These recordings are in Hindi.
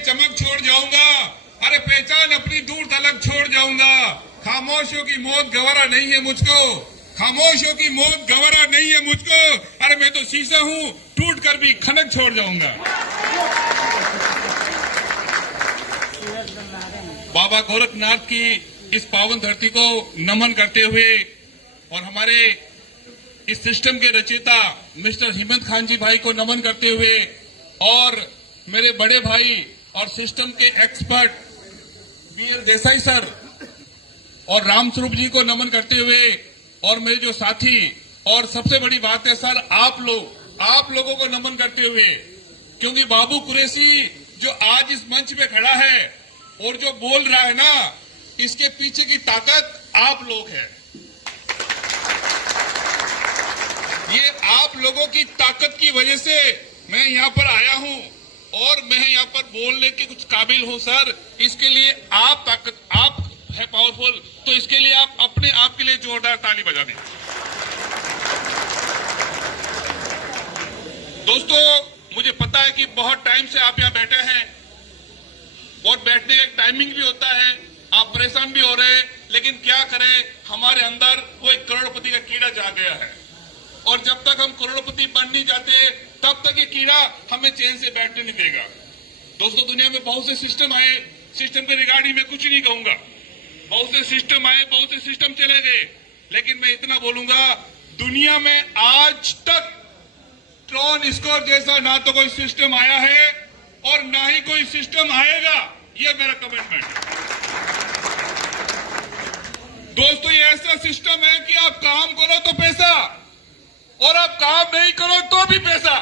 चमक छोड़ जाऊंगा, अरे पहचान अपनी दूर तलक छोड़ जाऊंगा। खामोशों की मौत गवारा नहीं है मुझको, खामोशों की मौत गवारा नहीं है मुझको। अरे मैं तो शीशा हूं, टूट कर भी खनक छोड़ जाऊंगा। बाबा गोरखनाथ की इस पावन धरती को नमन करते हुए और हमारे इस सिस्टम के रचयिता मिस्टर हिम्मत खान जी भाई को नमन करते हुए और मेरे बड़े भाई और सिस्टम के एक्सपर्ट बीएल देसाई सर और रामस्वरूप जी को नमन करते हुए और मेरे जो साथी और सबसे बड़ी बात है सर आप लोगों को नमन करते हुए, क्योंकि बाबू कुरैशी जो आज इस मंच पे खड़ा है और जो बोल रहा है ना, इसके पीछे की ताकत आप लोग हैं। ये आप लोगों की ताकत की वजह से मैं यहाँ पर आया हूँ और मैं यहाँ पर बोलने के कुछ काबिल हूँ सर। इसके लिए आप है पावरफुल, तो इसके लिए आप अपने आप के लिए जोरदार ताली बजा दें। दोस्तों, मुझे पता है कि बहुत टाइम से आप यहाँ बैठे हैं और बैठने का एक टाइमिंग भी होता है, आप परेशान भी हो रहे हैं, लेकिन क्या करें, हमारे अंदर वो एक करोड़पति का कीड़ा जा गया है और जब तक हम करोड़पति बन नहीं जाते तब तक ये कीड़ा हमें चैन से बैठने नहीं देगा। दोस्तों, दुनिया में बहुत से सिस्टम आए, सिस्टम के रिगार्डिंग में कुछ नहीं कहूंगा, बहुत से सिस्टम आए, बहुत से सिस्टम चले गए, लेकिन मैं इतना बोलूंगा, दुनिया में आज तक ट्रॉन स्कोर जैसा ना तो कोई सिस्टम आया है और ना ही कोई सिस्टम आएगा। ये मेरा कमिटमेंट है। दोस्तों, ये ऐसा सिस्टम है कि आप काम करो तो पैसा और आप काम नहीं करो तो भी पैसा।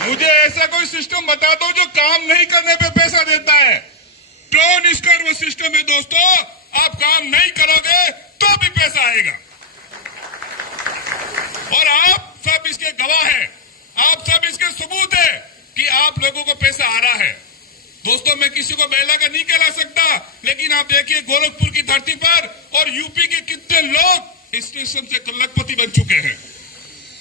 मुझे ऐसा कोई सिस्टम बता दो जो काम नहीं करने पे पैसा देता है। ट्रॉन स्कोर वो सिस्टम है दोस्तों, आप काम नहीं करोगे तो भी पैसा आएगा और आप सब इसके गवाह हैं, आप सब इसके सबूत है कि आप लोगों को पैसा आ रहा है। दोस्तों, मैं किसी को बेला का नहीं कहला सकता, लेकिन आप देखिए गोरखपुर की धरती पर और यूपी के कितने लोग इस स्टेशन से लखपति बन चुके हैं।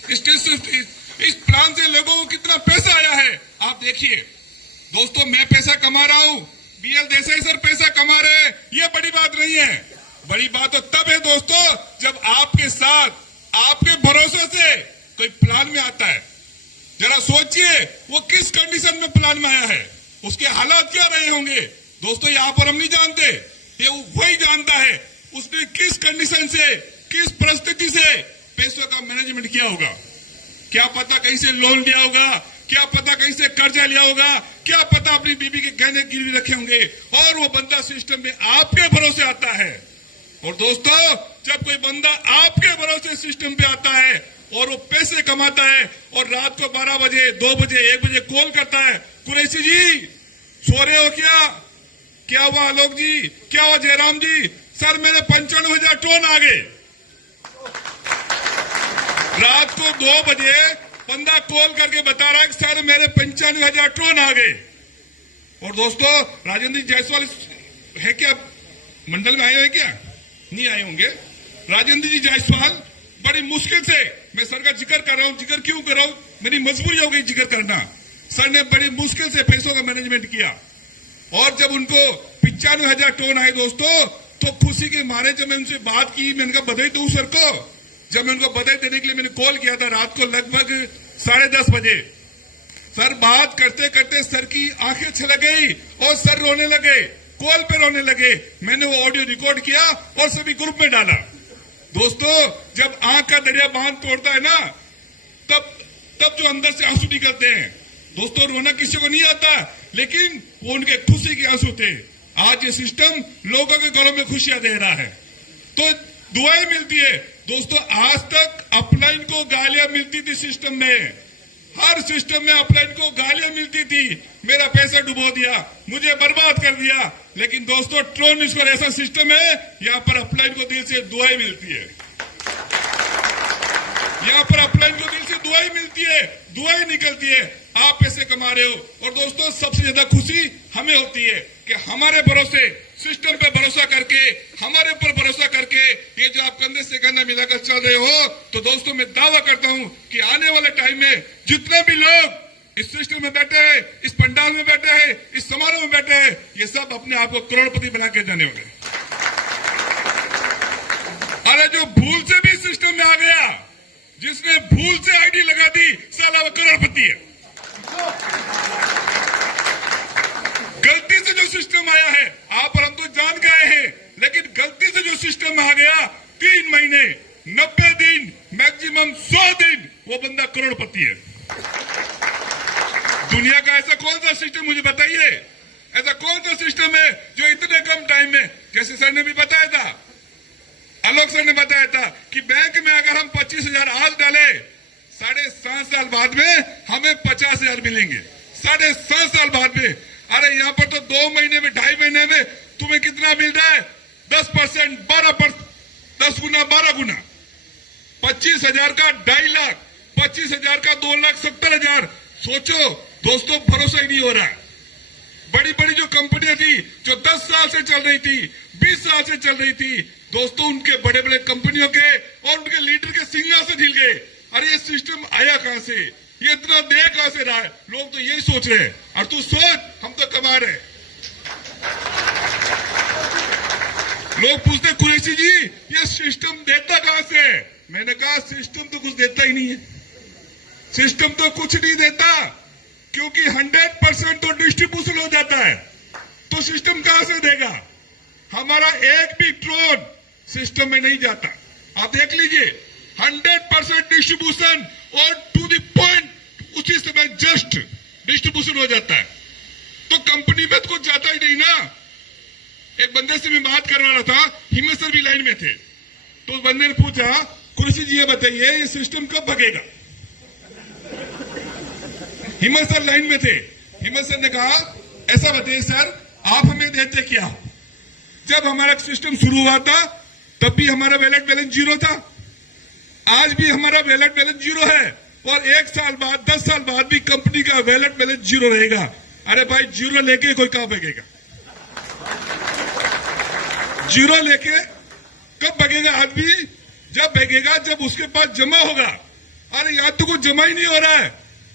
इस प्लान से लोगों को कितना पैसा आया है आप देखिए। दोस्तों, मैं पैसा कमा रहा हूं, बीएल देसाई सर पैसा कमा रहे हैं, ये बड़ी बात नहीं है। बड़ी बात तो तब है दोस्तों जब आपके साथ आपके भरोसे से कोई प्लान में आता है। जरा सोचिए वो किस कंडीशन में प्लान में आया है, उसके हालात क्या रहे होंगे। दोस्तों, यहाँ पर हम नहीं जानते, ये वही जानता है उसने किस कंडीशन से, किस परिस्थिति से पैसों का मैनेजमेंट किया होगा। क्या पता कहीं से लोन लिया होगा, क्या पता कहीं से कर्जा लिया होगा, क्या पता अपनी बीबी के गहने गिरवी रखे होंगे और वो बंदा सिस्टम में आपके भरोसे आता है। और दोस्तों, जब कोई बंदा आपके भरोसे सिस्टम पे आता है और वो पैसे कमाता है और रात को 12 बजे, 2 बजे, 1 बजे कॉल करता है, कुरैशी जी सो रहे हो क्या हुआ आलोक जी, क्या हुआ जयराम जी, सर मेरे 95,000 टन आ गए। रात को 2 बजे बंदा कॉल करके बता रहा है कि सर मेरे 95,000 टन आ गए। और दोस्तों, राजेंद्र जायसवाल है क्या, मंडल में आए हुए क्या, नहीं आए होंगे। राजेंद्र जी जायसवाल बड़ी मुश्किल से, मैं सर का जिक्र कर रहा हूं, जिक्र क्यों कर रहा हूं, मेरी मजबूरी हो गई जिक्र करना। सर ने बड़ी मुश्किल से पैसों का मैनेजमेंट किया और जब उनको 95,000 टन आए दोस्तों, तो खुशी के मारे जब मैं उनसे बात की, मैंने कहा बधाई दूं सर को। जब मैं उनको बधाई देने के लिए मैंने कॉल किया था रात को लगभग 10:30 बजे, सर बात करते करते सर की आंखें छलक गई और सर रोने लगे, कॉल पे रोने लगे। मैंने वो ऑडियो रिकॉर्ड किया और सभी ग्रुप में डाला। दोस्तों, जब आंख का दरिया बांध तोड़ता है ना, तब जो अंदर से आंसू निकलते हैं, दोस्तों रोना किसी को नहीं आता, लेकिन वो उनके खुशी के आंसू थे। आज ये सिस्टम लोगों के घरों में खुशियां दे रहा है, तो दुआएं मिलती है। दोस्तों, आज तक अपलाइन को गालियां मिलती थी सिस्टम में, हर सिस्टम में अपलाइन को गालियां मिलती थी, मेरा पैसा डुबो दिया, मुझे बर्बाद कर दिया। लेकिन दोस्तों, ट्रॉन स्कोर ऐसा सिस्टम है, यहाँ पर अपलाइन को दिल से दुआएं मिलती है, यहाँ पर अपलाइन को दिल से दुआएं मिलती है, दुआएं निकलती है। आप पैसे कमा रहे हो और दोस्तों, सबसे ज्यादा खुशी हमें होती है कि हमारे भरोसे, सिस्टम पे भरोसा करके, हमारे ऊपर भरोसा करके ये जो आप कंधे से कंधा मिलाकर चल रहे हो, तो दोस्तों मैं दावा करता हूं कि आने वाले टाइम में जितने भी लोग इस सिस्टम में बैठे हैं, इस पंडाल में बैठे हैं, इस समारोह में बैठे हैं, ये सब अपने आप को करोड़पति बना के जाने होंगे। अरे जो भूल से भी सिस्टम में आ गया, जिसने भूल से आईडी लगा दी, साला वो करोड़पति है। गलती से जो सिस्टम आया है, आप और हम तो जान गए हैं, लेकिन गलती से जो सिस्टम आ गया, 3 महीने, 90 दिन, मैक्सिमम 100 दिन, वो बंदा करोड़पति है। दुनिया का ऐसा कौन सा सिस्टम, मुझे बताइए, ऐसा कौन सा सिस्टम है जो इतने कम टाइम में, जैसे सर ने भी बताया था, आलोक सर ने बताया था कि बैंक में अगर हम 25,000 आज डाले, 7.5 साल बाद में हमें 50,000 मिलेंगे। 7.5 साल बाद में। अरे यहाँ पर तो 2 महीने में, 2.5 महीने में तुम्हें कितना मिल रहा है? 10%, 12%, 10 गुना, 12 गुना। 25,000 का 2.5 लाख, 25,000 का 2,70,000। सोचो दोस्तों, भरोसा ही नहीं हो रहा है। बड़ी बड़ी जो कंपनियां थी, जो 10 साल से चल रही थी, 20 साल से चल रही थी, दोस्तों उनके बड़े बड़े कंपनियों के और उनके लीडर के सिंहासन हिल गए। अरे ये सिस्टम आया कहां से? ये इतना दे कहां से रहा है? लोग तो यही सोच रहे हैं। और तू सोच, हम तो कमा रहे हैं। लोग पूछते कुरैशी जी ये सिस्टम देता कहां से? मैंने कहा सिस्टम तो कुछ देता ही नहीं है। सिस्टम तो कुछ नहीं देता, क्योंकि 100% तो डिस्ट्रीब्यूशन हो जाता है। तो सिस्टम कहां से देगा? हमारा एक भी ड्रोन सिस्टम में नहीं जाता। आप देख लीजिए, 100% डिस्ट्रीब्यूशन और टू द पॉइंट उसी समय जस्ट डिस्ट्रीब्यूशन हो जाता है। तो कंपनी में तो कुछ जाता ही नहीं ना। एक बंदे से मैं बात करवा रहा था, हिम्मत सर भी लाइन में थे, तो उस बंदे ने पूछा, कुरैशी जी ये बताइए ये सिस्टम कब भगेगा? हिम्मत सर लाइन में थे। हिम्मत सर ने कहा ऐसा बताइए सर, आप हमें देते क्या? जब हमारा सिस्टम शुरू हुआ था तब भी हमारा वैलेट बैलेंस 0 था, आज भी हमारा वैलेट बैलेंस 0 है, और 1 साल बाद, 10 साल बाद भी कंपनी का वैलेट बैलेंस 0 रहेगा। अरे भाई 0 लेके कोई कहां भगेगा? 0 लेके कब भगेगा आदमी? जब भगेगा जब उसके पास जमा होगा। अरे यार तो कुछ जमा ही नहीं हो रहा है।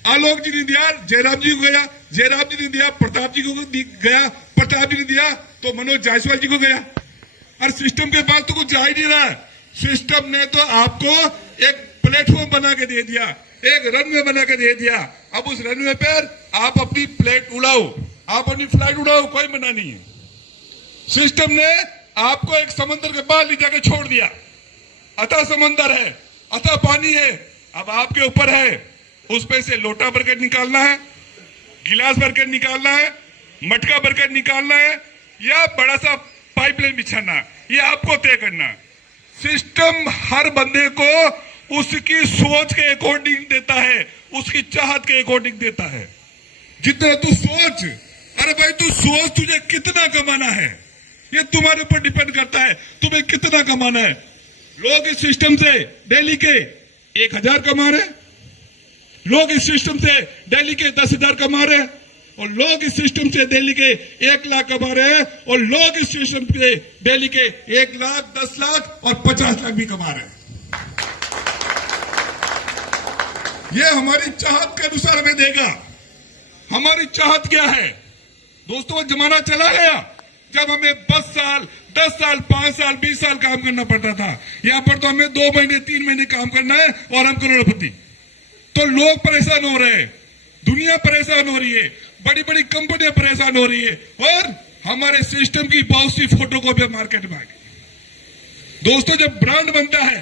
आलोक जी ने दिया, जयराम जी को गया, जयराम जी ने दिया, प्रताप जी को गया, प्रताप जी ने दिया तो मनोज जायसवाल जी को गया। और सिस्टम के पास तो कुछ जा ही नहीं रहा है। सिस्टम ने तो आपको एक प्लेटफॉर्म बना के दे दिया, एक रनवे बना के दे दिया। अब उस रनवे पर आप अपनी प्लेट उड़ाओ, आप अपनी फ्लाइट उड़ाओ, कोई मना नहीं है। सिस्टम ने आपको एक समंदर के बाहर ले जाकर छोड़ दिया। अतः समंदर है, अतः पानी है। अब आपके ऊपर है उसमें से लोटा भरकर निकालना है, गिलास भरकर निकालना है, मटका भरकर निकालना है, या बड़ा सा पाइपलाइन बिछाना, ये आपको तय करना। सिस्टम हर बंदे को उसकी सोच के अकॉर्डिंग देता है, उसकी चाहत के अकॉर्डिंग देता है। जितना तू सोच, अरे भाई तू सोच तुझे कितना कमाना है, ये तुम्हारे ऊपर डिपेंड करता है, तुम्हें कितना कमाना है। लोग इस सिस्टम से डेली के 1,000 कमा रहे, लोग इस सिस्टम से दिल्ली के 10,000 कमा रहे हैं, और लोग इस सिस्टम से दिल्ली के 1 लाख कमा रहे हैं, और लोग इस सिस्टम से दिल्ली के 1 लाख, 10 लाख और 50 लाख भी कमा रहे हैं। ये हमारी चाहत के अनुसार हमें देगा। हमारी चाहत क्या है दोस्तों? जमाना चला गया जब हमें 10 साल, 5 साल, 20 साल काम करना पड़ता था। यहां पर तो हमें 2 महीने, 3 महीने काम करना है और हम करोड़पति। तो लोग परेशान हो रहे हैं, दुनिया परेशान हो रही है, बड़ी बड़ी कंपनियां परेशान हो रही है, और हमारे सिस्टम की बहुत सी फोटोकॉपी मार्केट में आ गई। दोस्तों जब ब्रांड बनता है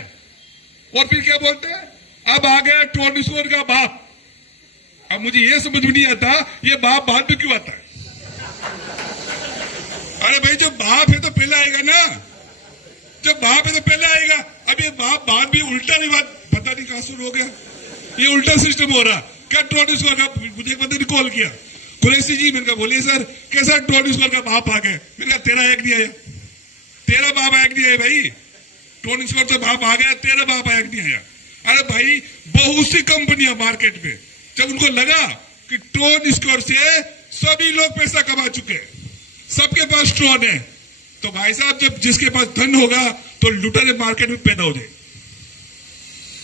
और फिर क्या बोलते हैं, अब आ गया ट्रोनिस्कोर का बाप। अब मुझे यह समझ में नहीं आता ये बाप बाद में क्यों आता है? अरे भाई जब बाप है तो पहले आएगा ना, जब बाप है तो पहले आएगा। अब ये बाप बाद भी उल्टा नहीं, बात पता नहीं कहां शुरू हो गया, ये उल्टा सिस्टम हो रहा। क्या ट्रोनिस्कोर का, मुझे एक बंदे ने कॉल किया, कुरैशी जी, मैंने कहा बोलिए सर कैसा ट्रोनिस्कोर का बाप आ गया? मैंने कहा तेरा एक नहीं आया, तेरा बाप एक नहीं आया भाई, ट्रोनिस्कोर तो बाप आ गया, तेरा बाप एक नहीं आया। अरे भाई बहुत सी कंपनियां मार्केट में, जब उनको लगा कि ट्रोनिस्कोर से सभी लोग पैसा कमा चुके हैं, सबके पास ट्रोन है, तो भाई साहब जब जिसके पास धन होगा तो लुटेरे मार्केट में पैदा हो जाए।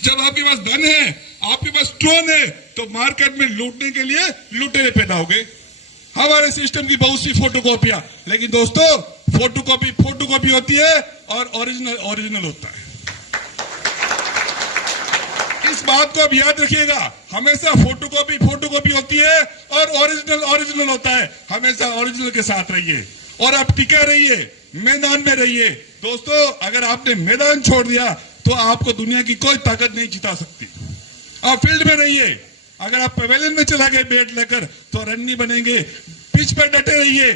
जब आपके पास धन है आपके पास ड्रोन है तो मार्केट में लूटने के लिए लुटेरे पैदा हो गए। हमारे सिस्टम की बहुत सी फोटोकॉपियां, लेकिन दोस्तों फोटोकॉपी होती है और ओरिजिनल होता है। इस बात को आप याद रखिएगा, हमेशा फोटोकॉपी होती है और ओरिजिनल होता है। हमेशा ओरिजिनल के साथ रहिए और आप टिके रहिए, मैदान में रहिए। दोस्तों, अगर आपने मैदान छोड़ दिया तो आपको दुनिया की कोई ताकत नहीं जिता सकती। आप फील्ड में रहिए। अगर आप पवेलियन में चला गए बैट लेकर तो रन नहीं बनेंगे। पिच पर डटे रहिए।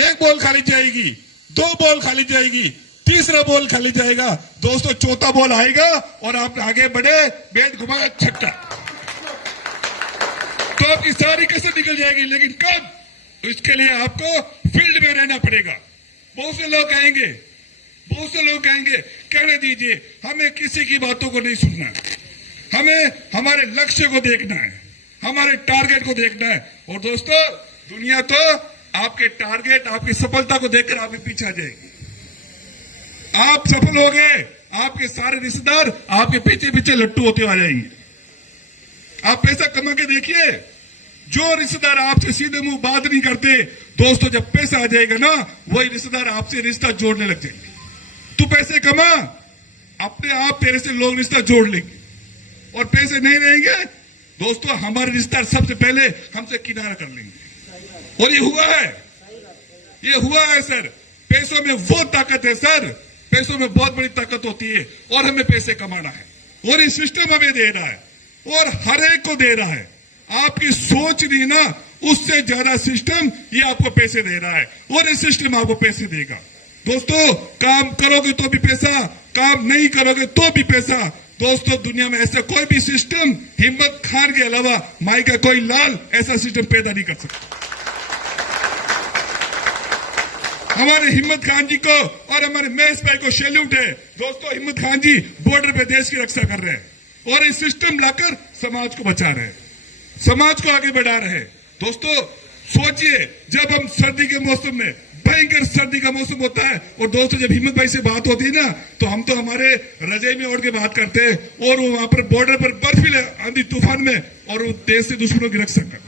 एक बॉल खाली जाएगी, 2 बॉल खाली जाएगी, तीसरा बॉल खाली जाएगा, दोस्तों चौथा बॉल आएगा और आप आगे बढ़े, बैट घुमाया, छक्का। तो आपकी सारी कसर निकल जाएगी। लेकिन कब? तो इसके लिए आपको फील्ड में रहना पड़ेगा। बहुत से लोग कहेंगे कहने दीजिए, हमें किसी की बातों को नहीं सुनना, हमें हमारे लक्ष्य को देखना है, हमारे टारगेट को देखना है। और दोस्तों, दुनिया तो आपके टारगेट, आपकी सफलता को देखकर आपके पीछे आ जाएगी। आप सफल हो गए, आपके सारे रिश्तेदार आपके पीछे लट्टू होते आ जाएंगे। आप पैसा कमा के देखिए, जो रिश्तेदार आपसे सीधे मुंह बात नहीं करते, दोस्तों जब पैसा आ जाएगा ना, वही रिश्तेदार आपसे रिश्ता जोड़ने लग जाएंगे। तू पैसे कमा, अपने आप तेरे से लोग रिश्ता जोड़ लेंगे। और पैसे नहीं रहेंगे, दोस्तों हमारे रिश्तेदार सबसे पहले हमसे किनारा कर लेंगे। और ये हुआ है सर। पैसों में वो ताकत है सर, पैसों में बहुत बड़ी ताकत होती है और हमें पैसे कमाना है। और ये सिस्टम हमें दे रहा है और हर एक को दे रहा है। आपकी सोच नहीं ना, उससे ज्यादा सिस्टम ये आपको पैसे दे रहा है और ये सिस्टम आपको पैसे देगा। दोस्तों, काम करोगे तो भी पैसा, काम नहीं करोगे तो भी पैसा। दोस्तों, दुनिया में ऐसा कोई भी सिस्टम हिम्मत खान के अलावा माई का कोई लाल ऐसा सिस्टम पैदा नहीं कर सकता। हमारे हिम्मत खान जी को और हमारे महेश भाई को सैल्यूट है। दोस्तों, हिम्मत खान जी बॉर्डर पे देश की रक्षा कर रहे हैं और इस सिस्टम लाकर समाज को बचा रहे हैं, समाज को आगे बढ़ा रहे हैं। दोस्तों, सोचिए, जब हम सर्दी के मौसम में, भयंकर सर्दी का मौसम होता है, और दोस्तों जब हिम्मत भाई से बात होती है ना, तो हम तो हमारे रजाई में ओढ़ के बात करते हैं और वो वहां पर बॉर्डर पर बर्फीले आंधी तूफान में और वो देश से दुश्मनों की रक्षा कर।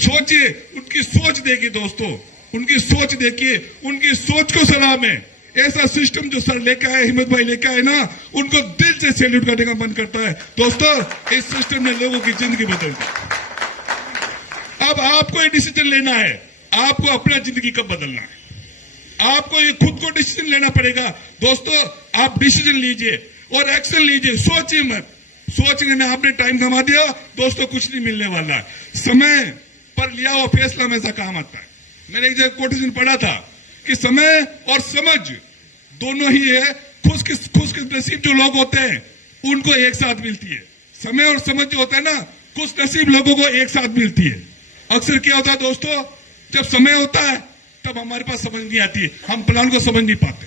सोचिए, उनकी सोच देखिए दोस्तों, उनकी सोच देखिए, उनकी सोच को सलाम है। ऐसा सिस्टम जो सर लेकर आए, हिम्मत भाई लेकर आए ना, उनको दिल से सैल्यूट करने का मन करता है। दोस्तों, इस सिस्टम ने लोगों की जिंदगी बदल दी। अब आपको ये डिसीजन लेना है, आपको अपना जिंदगी कब बदलना है, आपको ये खुद को डिसीजन लेना पड़ेगा। दोस्तों, आप डिसीजन लीजिए और एक्शन लीजिए, सोचिए मत। सोचने में आपने टाइम गंवा दिया, दोस्तों कुछ नहीं मिलने वाला है। समय पर लिया हुआ फैसला हमेशा काम आता है। मैंने एक जगह कोटेशन पढ़ा था कि समय और समझ दोनों ही है, खुश नसीब जो लोग होते हैं उनको एक साथ मिलती है। समय और समझ जो होता है ना, खुश नसीब लोगों को एक साथ मिलती है। अक्सर क्या होता है दोस्तों, जब समय होता है तब हमारे पास समझ नहीं आती है, हम प्लान को समझ नहीं पाते,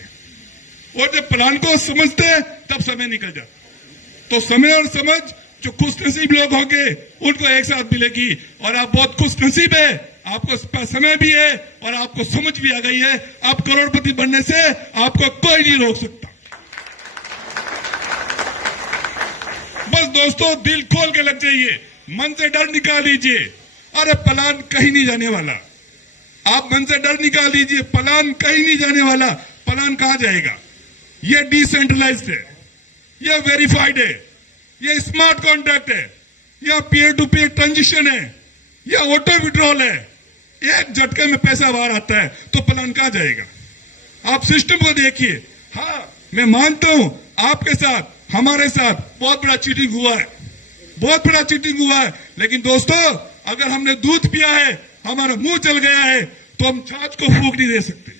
और जब प्लान को समझते हैं तब समय निकल जाता। तो समय और समझ जो खुश नसीब लोग होंगे उनको एक साथ मिलेगी। और आप बहुत खुश नसीब है, आपको समय भी है और आपको समझ भी आ गई है। आप करोड़पति बनने से आपको कोई नहीं रोक सकता। बस दोस्तों, दिल खोल के लग जाइए, मन से डर निकाल दीजिए। अरे प्लान कहीं नहीं जाने वाला, आप मन से डर निकाल दीजिए, प्लान कहीं नहीं जाने वाला। प्लान कहां जाएगा? ये डिसेंट्रलाइज्ड है, ये वेरीफाइड है, ये स्मार्ट कॉन्ट्रैक्ट है, या पीयर टू पीयर ट्रांजिशन है, या ऑटो विड्रॉल है। एक झटके में पैसा बाहर आता है, तो प्लान कहां जाएगा? आप सिस्टम को देखिए। हाँ, मैं मानता हूं आपके साथ, हमारे साथ बहुत बड़ा चीटिंग हुआ है, बहुत बड़ा चीटिंग हुआ है। लेकिन दोस्तों, अगर हमने दूध पिया है, हमारा मुंह जल गया है, तो हम छाछ को फूंक नहीं दे सकते।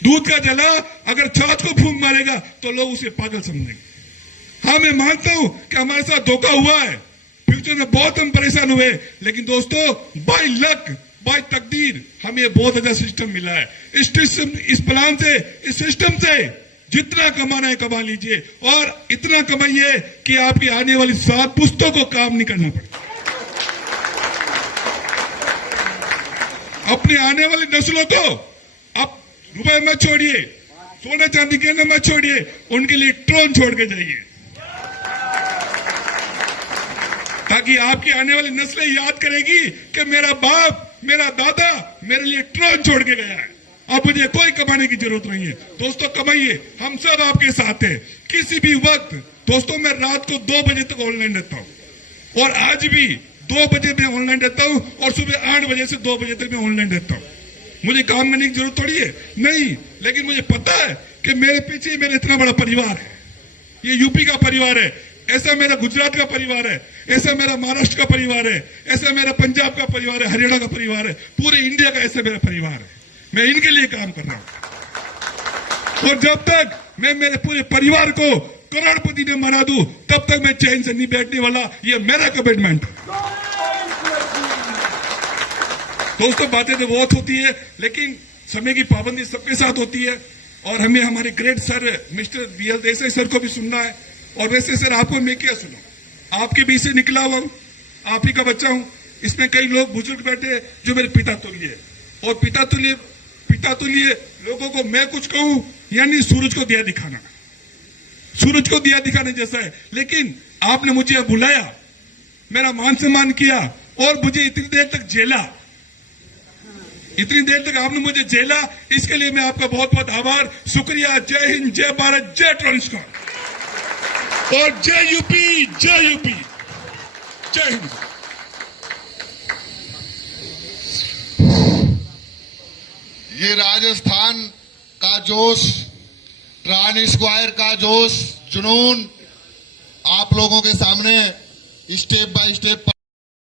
दूध का जला अगर छाछ को फूंक मारेगा तो लोग उसे पागल समझेंगे। हाँ, मैं मानता हूं कि हमारे साथ धोखा हुआ है, फ्यूचर में बहुत हम परेशान हुए, लेकिन दोस्तों बाय लक, बाय तकदीर हमें बहुत अच्छा सिस्टम मिला है। इस प्लान से, इस सिस्टम से जितना कमाना है कमा लीजिए, और इतना कमाइए कि आपकी आने वाली 7 पुश्तों को काम नहीं करना पड़े। अपने आने वाली नस्लों को आप रुपए मत छोड़िए, सोना चांदी कहना मत छोड़िए, उनके लिए ट्रोन छोड़ के जाइए। ताकि आपकी आने वाली नस्लें याद करेगी कि मेरा बाप, मेरा दादा मेरे लिए ट्रोन छोड़ के गया है। अब मुझे कोई कमाने की जरूरत नहीं है। दोस्तों कमाइए, हम सब आपके साथ हैं किसी भी वक्त। दोस्तों मैं रात को 2 बजे तक ऑनलाइन रहता हूं और आज भी 2 बजे मैं ऑनलाइन रहता हूं और सुबह 8 बजे से 2 बजे तक मैं ऑनलाइन रहता हूं। मुझे काम करने की जरूरत थोड़ी है, नहीं, लेकिन मुझे पता है कि मेरे पीछे मेरा इतना बड़ा परिवार है। ये यूपी का परिवार है, ऐसा मेरा गुजरात का परिवार है, ऐसा मेरा महाराष्ट्र का परिवार है, ऐसा मेरा पंजाब का परिवार है, हरियाणा का परिवार है, पूरे इंडिया का ऐसा मेरा परिवार है। मैं इनके लिए काम कर रहा हूं और जब तक मैं मेरे पूरे परिवार को करोड़पति ने बना दूं तब तक मैं चैन से नहीं बैठने वाला। ये मेरा कमिटमेंट है। दोस्तों बातें तो बहुत होती है, लेकिन समय की पाबंदी सबके साथ होती है और हमें हमारे great sir mister VL Desai sir को भी सुनना है। और वैसे सर आपको मैं क्या सुनाऊं, आपके बीच से निकला हुआ हूं, आप ही का बच्चा हूं। इसमें कई लोग बुजुर्ग बैठे हैं जो मेरे पिता तुल्य है और पिता तुल्य लोगों को मैं कुछ कहूं यानी सूरज को दिया दिखाना, सूरज को दिया दिखाने जैसा है। लेकिन आपने मुझे बुलाया, मेरा मान सम्मान किया और मुझे इतनी देर तक झेला, इतनी देर तक आपने मुझे झेला, इसके लिए मैं आपका बहुत बहुत आभार, शुक्रिया। जय हिंद, जय भारत, जय ट्रांसफॉर्म और जय यूपी, जय यूपी, जय हिंद। ये राजस्थान का जोश, ट्रान स्क्वायर का जोश, जुनून आप लोगों के सामने स्टेप बाय स्टेप